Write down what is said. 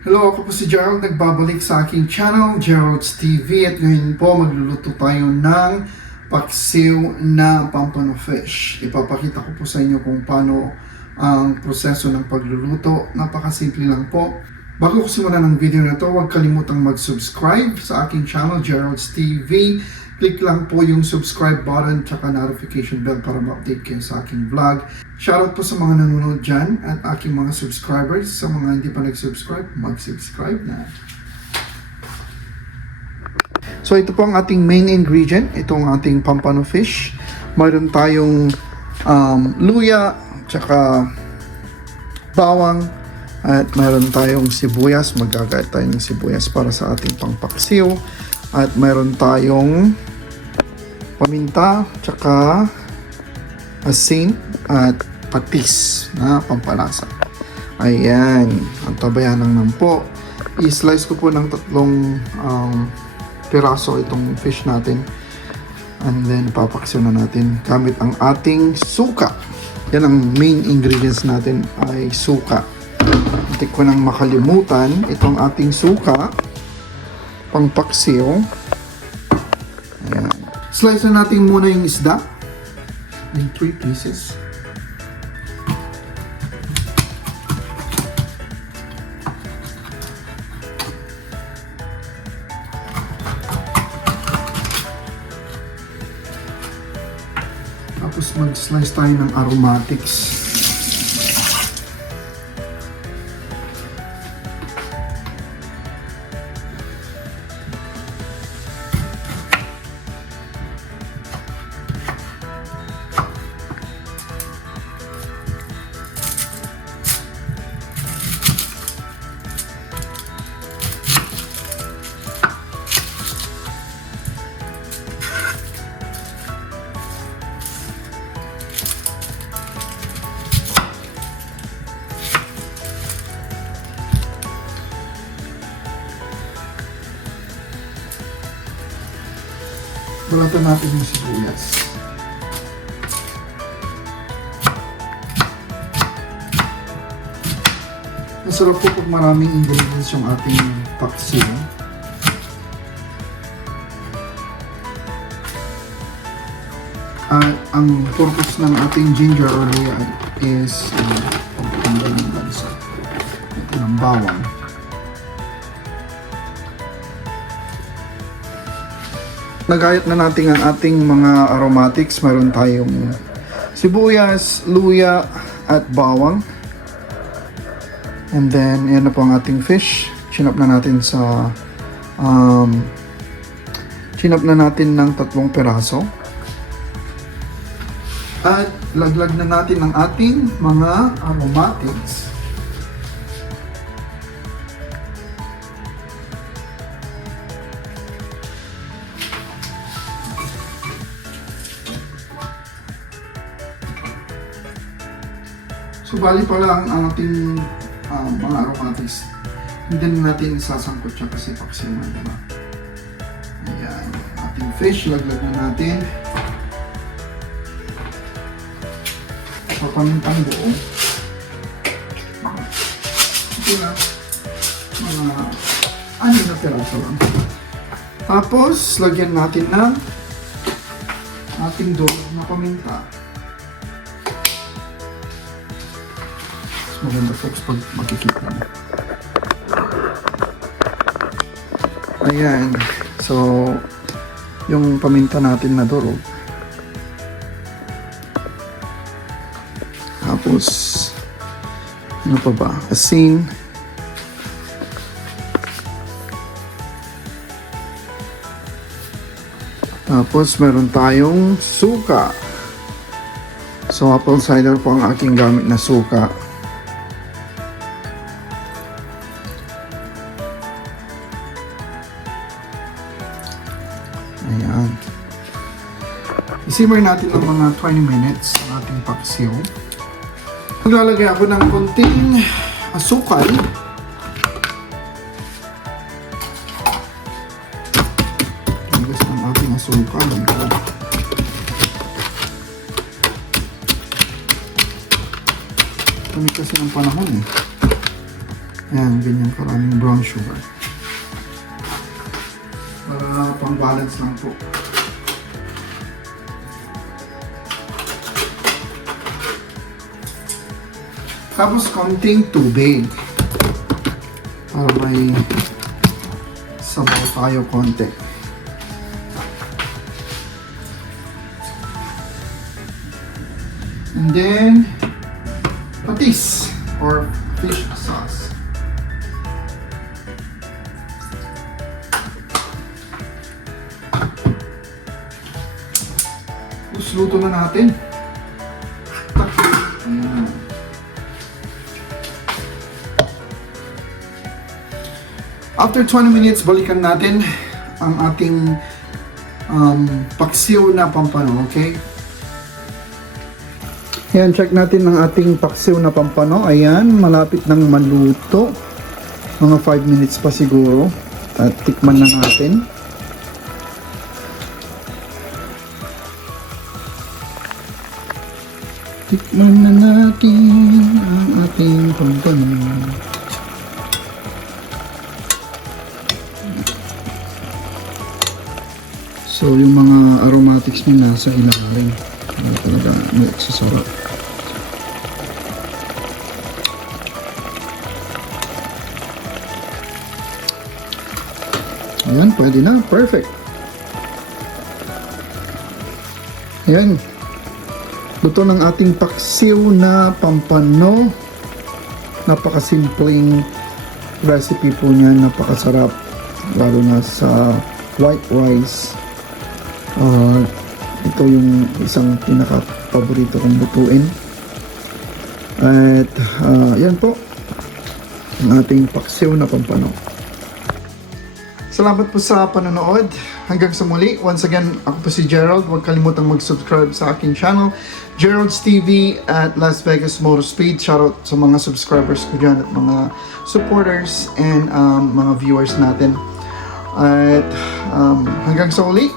Hello, ako po si Gerald, nagbabalik sa aking channel, Gerald's TV, at ngayon po magluluto tayo ng paksiw na pampano fish. Ipapakita ko po sa inyo kung paano ang proseso ng pagluluto. Napakasimple lang po. Bago ko simulan ng video na to, huwag kalimutang mag-subscribe sa aking channel, Gerald's TV. Click lang po yung subscribe button tsaka notification bell para ma-update kayo sa aking vlog. Shoutout po sa mga nanonood dyan at aking mga subscribers. Sa mga hindi pa nag-subscribe, mag-subscribe na. So ito po ang ating main ingredient. Itong ating pampano fish. Mayroon tayong luya, tsaka bawang, at mayroon tayong sibuyas. Magagayat tayo ng sibuyas para sa ating pangpaksiw. At mayroon tayong paminta, tsaka asin at patis na pampalasa. Ayan, ang tabayanan lang po. I-slice ko po ng tatlong piraso itong fish natin. And then papaksiw na natin gamit ang ating suka. Yan ang main ingredients natin ay suka. Hindi ko nang makalimutan itong ating suka pangpaksiw. Ayan. Slice na natin muna yung isda in 3 pieces. Tapos mag-slice tayo ng aromatics. Balatan natin yung sibuyas. Masarap po pag maraming ingredients yung ating paksiw. At ang purpose ng ating ginger or luya is pagpapanggal ng bansa. Ito ng bawang. Nagayat na natin ang ating mga aromatics. Mayroon tayong sibuyas, luya, at bawang. And then, yan na po ang ating fish. Chinop na natin sa chinop na natin ng 3 piraso. At laglag na natin ang ating mga aromatics. So, bali pala ang ating mga aromatics. Hindi na natin isasangkot siya kasi paksiw na, diba? Ayan. Ating fish, laglag na natin. Papamintang buo. Ito na. Mga 6 na piraso lang. Tapos, lagyan natin ng ating durog na paminta. Maganda folks pag makikita mo. Ayan. So, yung paminta natin na durog. Tapos, ano pa ba? Asin. Tapos, meron tayong suka. So, apple cider po ang aking gamit na suka. Ayan. I-simmer natin ng mga 20 minutes ang ating paksiw. Maglalagay ako ng konting asukal. Igas ng ating asukal. Kami kasi ng panahon eh. Ayan, ganyan karaming brown sugar. Para pang-balance lang po. Tapos konting tubig. Para may sabaw tayo konti. And then, patis or fish sauce. Tapos luto na natin. Ayan. After 20 minutes, balikan natin ang ating paksiw na pampano, okay? Ayan, check natin ang ating paksiw na pampano. Ayan, malapit nang maluto. Mga 5 minutes pa siguro. At tikman na natin. Tikman na natin ang ating pampano. So, yung mga aromatics niya nasa ilalim. Talaga may sasarap. Ayan, pwede na. Perfect. Ayan. Luto ng ating paksiw na pampano. Napakasimpleng recipe po niya. Napakasarap. Lalo na sa white rice. Ito yung isang pinaka-paborito kong lutuin. At yan po ang ating paksiw na pampano. Salamat po sa panonood. Hanggang sa muli. Once again, ako po si Gerald. Huwag kalimutang mag-subscribe sa aking channel, Gerald's TV at Las Vegas Motor Speed. Shoutout sa mga subscribers ko dyan at mga supporters and mga viewers natin. At hanggang sa muli.